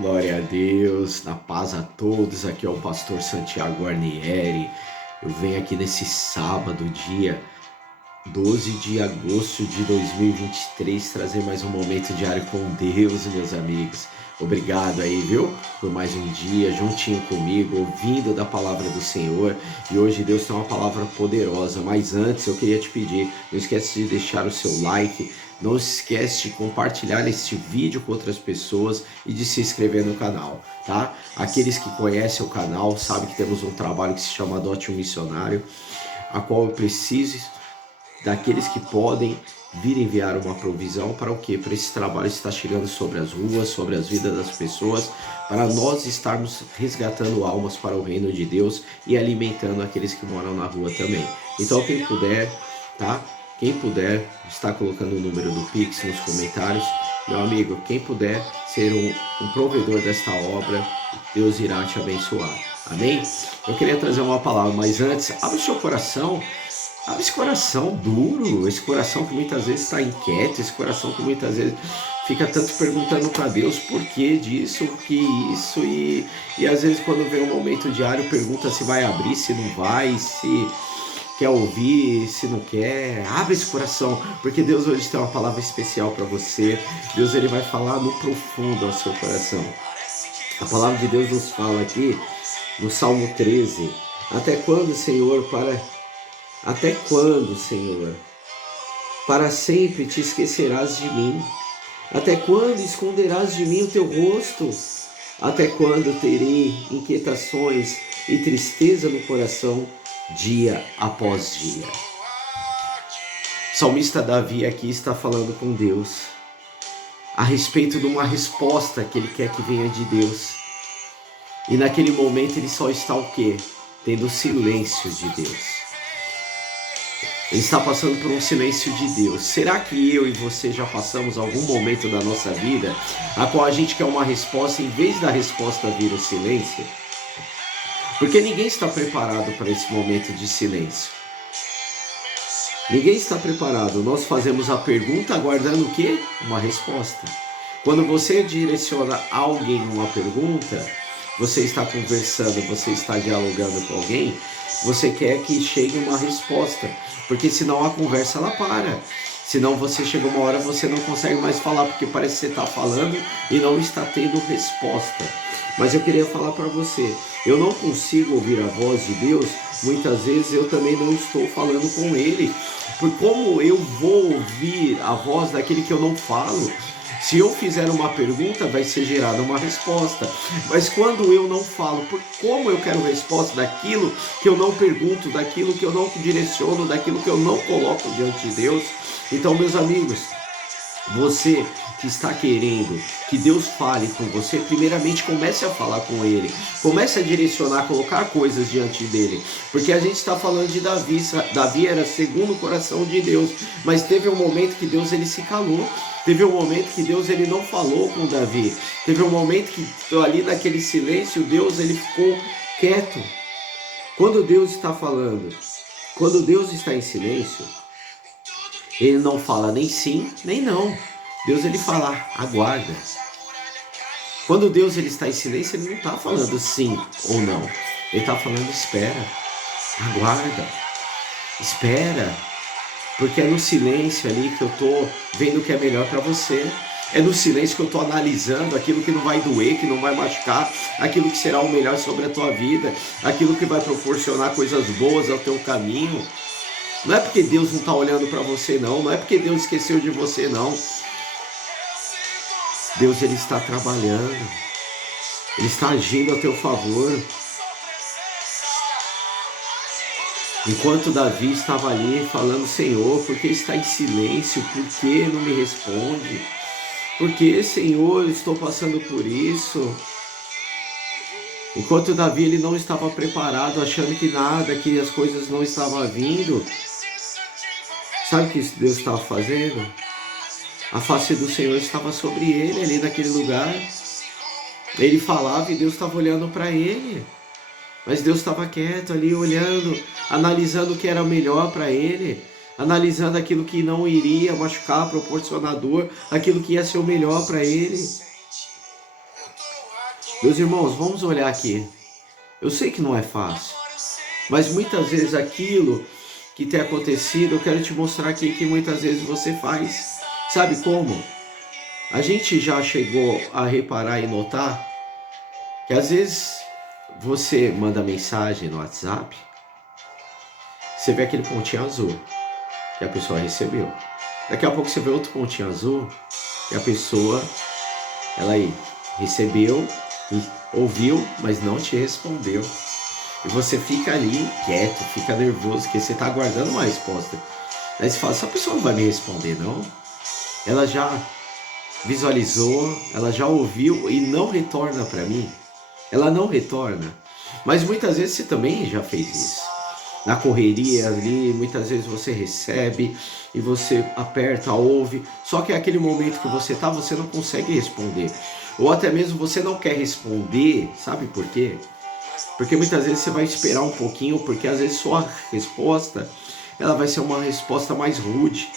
Glória a Deus, na paz a todos. Aqui é o pastor Santiago Guarnieri. Eu venho aqui nesse sábado, dia 12 de agosto de 2023, trazer mais um momento diário com Deus, meus amigos. Obrigado aí, viu? Por mais um dia juntinho comigo, ouvindo da palavra do Senhor. E hoje Deus tem uma palavra poderosa. Mas antes eu queria te pedir, não esquece de deixar o seu like, não esquece de compartilhar este vídeo com outras pessoas e de se inscrever no canal, tá? Aqueles que conhecem o canal sabem que temos um trabalho que se chama Adote um Missionário, a qual eu preciso daqueles que podem vir enviar uma provisão para o quê? Para esse trabalho estar chegando sobre as ruas, sobre as vidas das pessoas, para nós estarmos resgatando almas para o reino de Deus e alimentando aqueles que moram na rua também. Então quem puder, tá? Quem puder, está colocando o número do Pix nos comentários. Meu amigo, quem puder ser um provedor desta obra, Deus irá te abençoar. Amém? Eu queria trazer uma palavra, mas antes, abre o seu coração. Abre esse coração duro, esse coração que muitas vezes está inquieto, esse coração que muitas vezes fica tanto perguntando para Deus por que disso, por que isso, e às vezes quando vem um momento diário pergunta se vai abrir, se não vai, se quer ouvir, se não quer. Abre esse coração, porque Deus hoje tem uma palavra especial para você. Deus ele vai falar no profundo ao seu coração. A palavra de Deus nos fala aqui no Salmo 13, até quando, Senhor, para sempre te esquecerás de mim? Até quando esconderás de mim o teu rosto? Até quando terei inquietações e tristeza no coração, dia após dia? O salmista Davi aqui está falando com Deus a respeito de uma resposta que ele quer que venha de Deus. E naquele momento ele só está o quê? Tendo o silêncio de Deus. Ele está passando por um silêncio de Deus. Será que eu e você já passamos algum momento da nossa vida a qual a gente quer uma resposta, em vez da resposta vir o silêncio? Porque ninguém está preparado para esse momento de silêncio. Ninguém está preparado. Nós fazemos a pergunta aguardando o quê? Uma resposta. Quando você direciona a alguém uma pergunta, você está conversando, você está dialogando com alguém, você quer que chegue uma resposta, porque senão a conversa ela para. Senão você chega uma hora você não consegue mais falar, porque parece que você está falando e não está tendo resposta. Mas eu queria falar para você, eu não consigo ouvir a voz de Deus, muitas vezes eu também não estou falando com Ele. Por como eu vou ouvir a voz daquele que eu não falo? Se eu fizer uma pergunta, vai ser gerada uma resposta. Mas quando eu não falo, por como eu quero resposta daquilo que eu não pergunto, daquilo que eu não direciono, daquilo que eu não coloco diante de Deus? Então, meus amigos, você que está querendo que Deus fale com você, primeiramente comece a falar com Ele. Comece a direcionar, colocar coisas diante dele. Porque a gente está falando de Davi. Davi era segundo o coração de Deus. Mas teve um momento que Deus ele se calou. Teve um momento que Deus ele não falou com Davi. Teve um momento que ali naquele silêncio Deus ele ficou quieto. Quando Deus está falando, quando Deus está em silêncio, Ele não fala nem sim, nem não. Deus ele fala, aguarda. Quando Deus ele está em silêncio, ele não está falando sim ou não. Ele está falando espera, aguarda, espera. Porque é no silêncio ali que eu estou vendo o que é melhor para você. É no silêncio que eu estou analisando aquilo que não vai doer, que não vai machucar, aquilo que será o melhor sobre a tua vida, aquilo que vai proporcionar coisas boas ao teu caminho. Não é porque Deus não está olhando para você não, não é porque Deus esqueceu de você não. Deus ele está trabalhando, Ele está agindo a teu favor. Enquanto Davi estava ali falando, Senhor, por que está em silêncio? Por que não me responde? Por que, Senhor, estou passando por isso? Enquanto Davi ele não estava preparado, achando que nada, que as coisas não estavam vindo. Sabe o que Deus estava fazendo? A face do Senhor estava sobre ele ali naquele lugar. Ele falava e Deus estava olhando para ele. Mas Deus estava quieto ali, olhando, analisando o que era melhor para ele, analisando aquilo que não iria machucar, proporcionar dor, aquilo que ia ser o melhor para ele. Meus irmãos, vamos olhar aqui. Eu sei que não é fácil, mas muitas vezes aquilo que tem acontecido, eu quero te mostrar aqui que muitas vezes você faz. Sabe como? A gente já chegou a reparar e notar que às vezes você manda mensagem no WhatsApp, você vê aquele pontinho azul que a pessoa recebeu. Daqui a pouco você vê outro pontinho azul que a pessoa, ela aí, recebeu, ouviu, mas não te respondeu. E você fica ali quieto, fica nervoso, porque você está aguardando uma resposta. Aí você fala, essa pessoa não vai me responder, não? Ela já visualizou, ela já ouviu e não retorna para mim. Ela não retorna. Mas muitas vezes você também já fez isso. Na correria ali, muitas vezes você recebe e você aperta, ouve. Só que é aquele momento que você tá, você não consegue responder. Ou até mesmo você não quer responder, sabe por quê? Porque muitas vezes você vai esperar um pouquinho, porque às vezes sua resposta, ela vai ser uma resposta mais rude.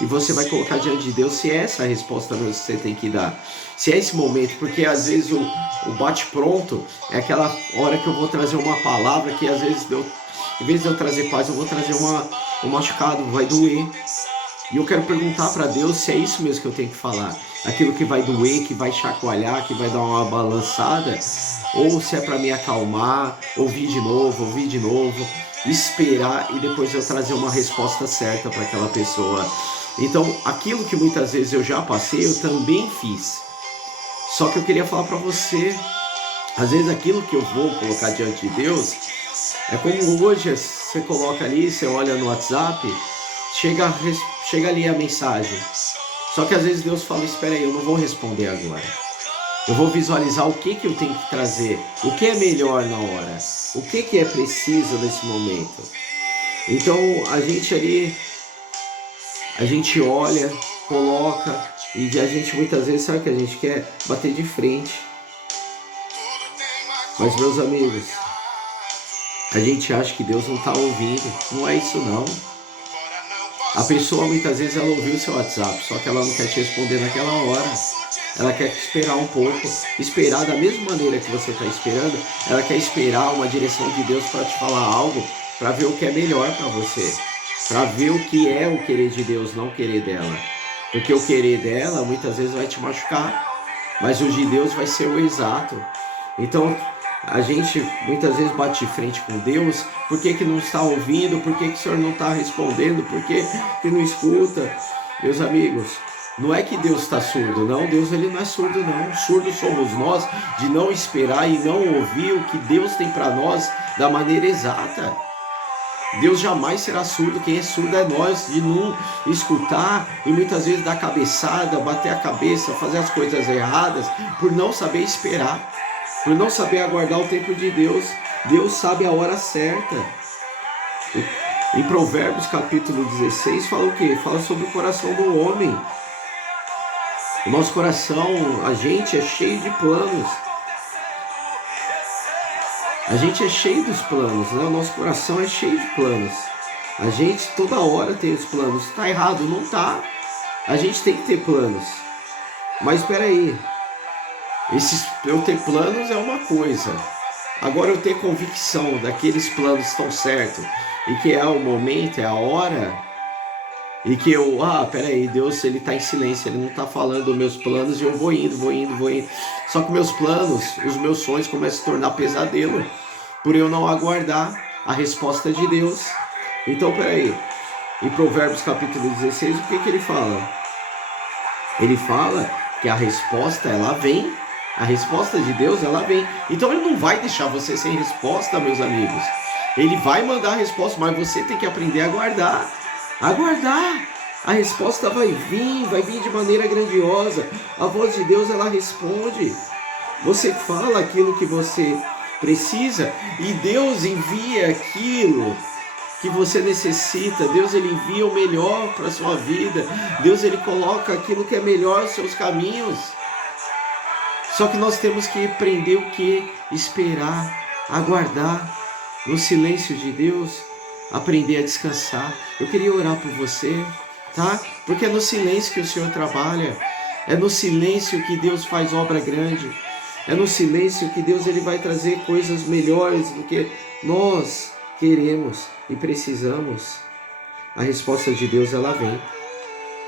E você vai colocar diante de Deus se é essa a resposta mesmo que você tem que dar. Se é esse momento, porque às vezes o bate-pronto é aquela hora que eu vou trazer uma palavra que às vezes, em vez de eu trazer paz, eu vou trazer um machucado, vai doer. E eu quero perguntar para Deus se é isso mesmo que eu tenho que falar. Aquilo que vai doer, que vai chacoalhar, que vai dar uma balançada. Ou se é para me acalmar, ouvir de novo, esperar e depois eu trazer uma resposta certa para aquela pessoa. Então, aquilo que muitas vezes eu já passei, eu também fiz. Só que eu queria falar para você, às vezes aquilo que eu vou colocar diante de Deus, é como hoje você coloca ali, você olha no WhatsApp, chega ali a mensagem. Só que às vezes Deus fala, espera aí, eu não vou responder agora. Eu vou visualizar o que eu tenho que trazer, o que é melhor na hora, o que é preciso nesse momento. Então a gente ali, a gente olha, coloca e a gente muitas vezes sabe o que a gente quer? Bater de frente. Mas meus amigos, a gente acha que Deus não está ouvindo, não é isso não. A pessoa muitas vezes ela ouviu o seu WhatsApp, só que ela não quer te responder naquela hora. Ela quer esperar um pouco, esperar da mesma maneira que você está esperando, ela quer esperar uma direção de Deus para te falar algo, para ver o que é melhor para você, para ver o que é o querer de Deus, não o querer dela. Porque o querer dela muitas vezes vai te machucar, mas o de Deus vai ser o exato. Então a gente muitas vezes bate de frente com Deus, por que não está ouvindo, por que o Senhor não está respondendo, por que não escuta? Meus amigos, não é que Deus está surdo, não, Deus ele não é surdo não, surdos somos nós de não esperar e não ouvir o que Deus tem para nós da maneira exata. Deus jamais será surdo, quem é surdo é nós, de não escutar e muitas vezes dar cabeçada, bater a cabeça, fazer as coisas erradas, por não saber esperar, por não saber aguardar o tempo de Deus. Deus sabe a hora certa. Em Provérbios capítulo 16 fala o quê? Fala sobre o coração do homem. O nosso coração, a gente é cheio de planos. A gente é cheio dos planos, né? O nosso coração é cheio de planos. A gente toda hora tem os planos. Tá errado? Não tá. A gente tem que ter planos. Mas espera aí. Eu ter planos é uma coisa. Agora eu ter convicção daqueles planos estão certos e que é o momento, é a hora, e que eu, peraí, Deus ele está em silêncio, ele não está falando dos meus planos e eu vou indo. Só que meus planos, os meus sonhos começam a se tornar pesadelo por eu não aguardar a resposta de Deus. Então peraí, em Provérbios capítulo 16, o que ele fala? Ele fala que a resposta ela vem. A resposta de Deus, ela vem. Então ele não vai deixar você sem resposta, meus amigos. Ele vai mandar a resposta, mas você tem que aprender a aguardar. Aguardar. A resposta vai vir de maneira grandiosa. A voz de Deus, ela responde. Você fala aquilo que você precisa e Deus envia aquilo que você necessita. Deus ele envia o melhor para a sua vida. Deus ele coloca aquilo que é melhor nos seus caminhos. Só que nós temos que aprender o que? Esperar, aguardar no silêncio de Deus, aprender a descansar. Eu queria orar por você, tá? Porque é no silêncio que o Senhor trabalha, é no silêncio que Deus faz obra grande. É no silêncio que Deus ele vai trazer coisas melhores do que nós queremos e precisamos. A resposta de Deus, ela vem.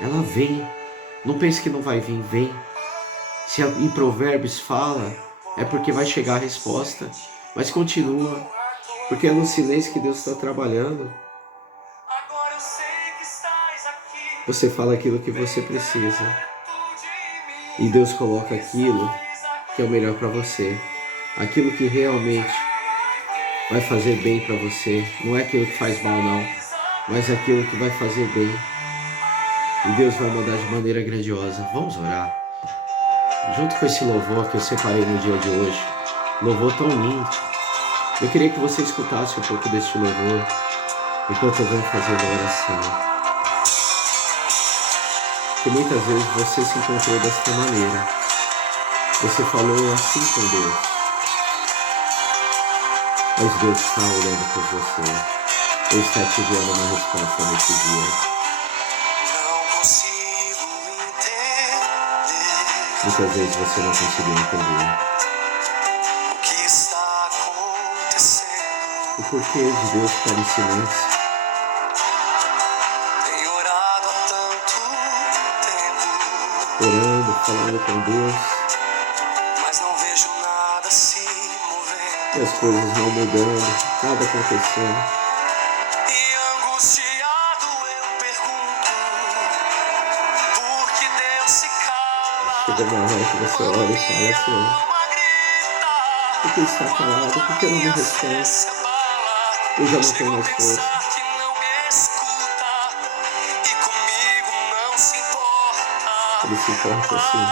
Ela vem. Não pense que não vai vir, vem. Se em Provérbios fala, é porque vai chegar a resposta. Mas continua, porque é no silêncio que Deus está trabalhando. Você fala aquilo que você precisa. E Deus coloca aquilo que é o melhor para você. Aquilo que realmente vai fazer bem para você. Não é aquilo que faz mal não, mas aquilo que vai fazer bem. E Deus vai mandar de maneira grandiosa. Vamos orar. Junto com esse louvor que eu separei no dia de hoje. Louvor tão lindo. Eu queria que você escutasse um pouco deste louvor enquanto eu venho fazendo a oração. Que muitas vezes você se encontrou desta maneira. Você falou assim com Deus. Mas Deus está olhando por você. Ele está te dando uma resposta nesse dia. Muitas vezes você não conseguiu entender o que está acontecendo. o porquê de Deus estar em silêncio. Tenho orado há tanto tempo, Orando, falando com Deus, mas não vejo nada se movendo. e as coisas não mudando, nada acontecendo. E angustiado eu pergunto, por que Deus se cala? Chega uma hora que você olha e fala assim, por que está calado? Por que não me responde? Eu já não tenho mais força. Ele se importa assim.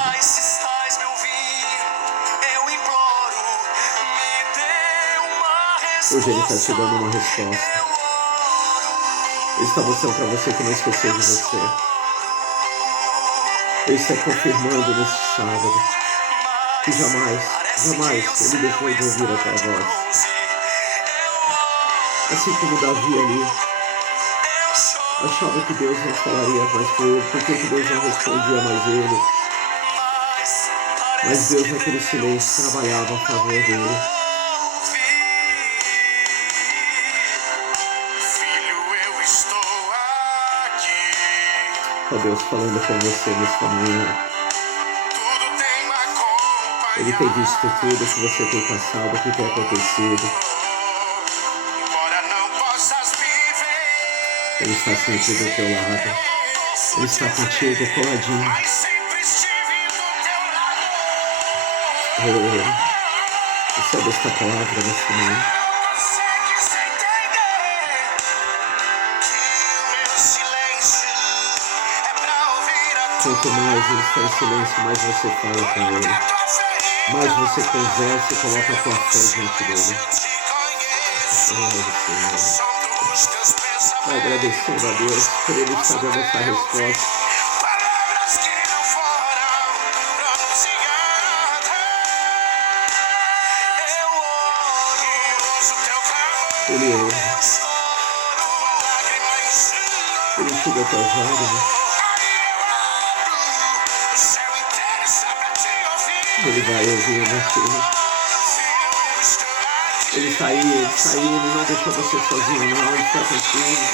Hoje ele está te dando uma resposta. Ele está mostrando para você que não esqueceu de você. Ele está confirmando neste sábado que jamais ele deixou de ouvir a tua voz. Assim como Davi ali achava que Deus não falaria mais com ele, porque que Deus não respondia mais ele. Mas Deus naquele silêncio trabalhava a favor dele. Ó Deus falando com você nesta manhã. Ele tem visto tudo que você tem passado, o que tem acontecido. Ele está sempre do teu lado. Ele está contigo, coladinho. Recebe esta palavra nesta manhã. Quanto mais ele está em silêncio, mais você fala com ele. Mais você conversa e coloca a tua fé diante dele. Agradecendo a Deus por ele estar dando essa resposta. Ele ouve. Ele enxuga as tuas lágrimas. Ele vai ouvir você. Ele está aí, ele não deixou você sozinho, não, ele está contigo.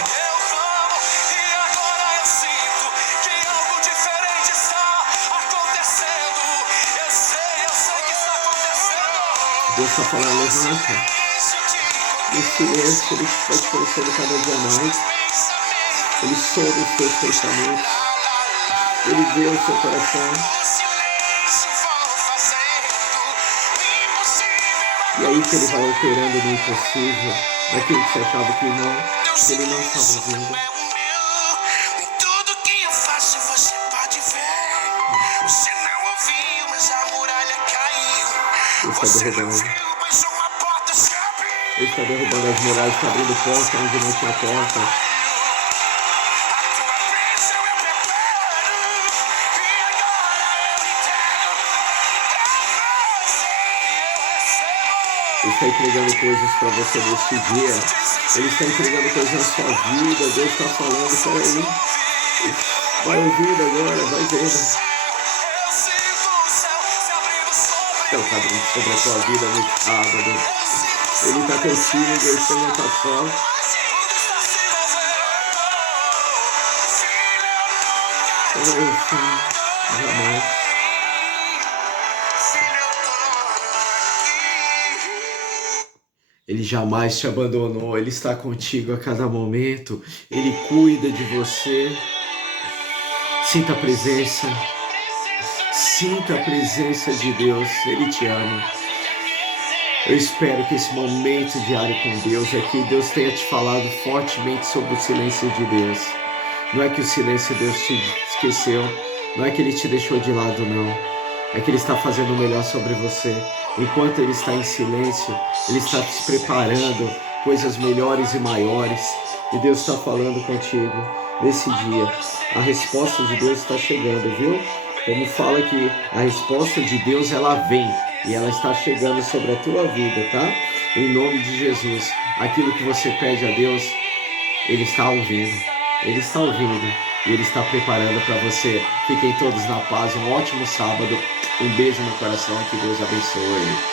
Deus está falando, levanta. No silêncio, ele vai te conhecendo cada dia mais. Ele soube os teus pensamentos. Ele vê o seu coração. E aí que ele vai operando no impossível, naquilo que você achava que ele não estava ouvindo. Tudo que eu faço você pode ver. Você não ouviu, mas a muralha caiu. Ele está derrubando. Ele está derrubando as muralhas, está abrindo porta onde não tinha porta. Ele está entregando coisas para você neste dia. Ele está entregando coisas na sua vida. Deus está falando, peraí. Vai ouvindo agora, vai vendo. céu está abrindo sobre a tua vida no sábado. Ele está contigo, esse não está só. Jamais. Ele jamais te abandonou, Ele está contigo a cada momento, Ele cuida de você. Sinta a presença de Deus, Ele te ama. Eu espero que esse momento diário com Deus é que Deus tenha te falado fortemente sobre o silêncio de Deus. Não é que o silêncio de Deus te esqueceu, não é que Ele te deixou de lado, não. É que Ele está fazendo o melhor sobre você. Enquanto Ele está em silêncio, Ele está te preparando coisas melhores e maiores. E Deus está falando contigo nesse dia. A resposta de Deus está chegando, viu? Como fala que a resposta de Deus, ela vem e ela está chegando sobre a tua vida, tá? Em nome de Jesus. Aquilo que você pede a Deus, Ele está ouvindo. Ele está ouvindo e Ele está preparando para você. Fiquem todos na paz. Um ótimo sábado. Um beijo no coração. Que Deus abençoe.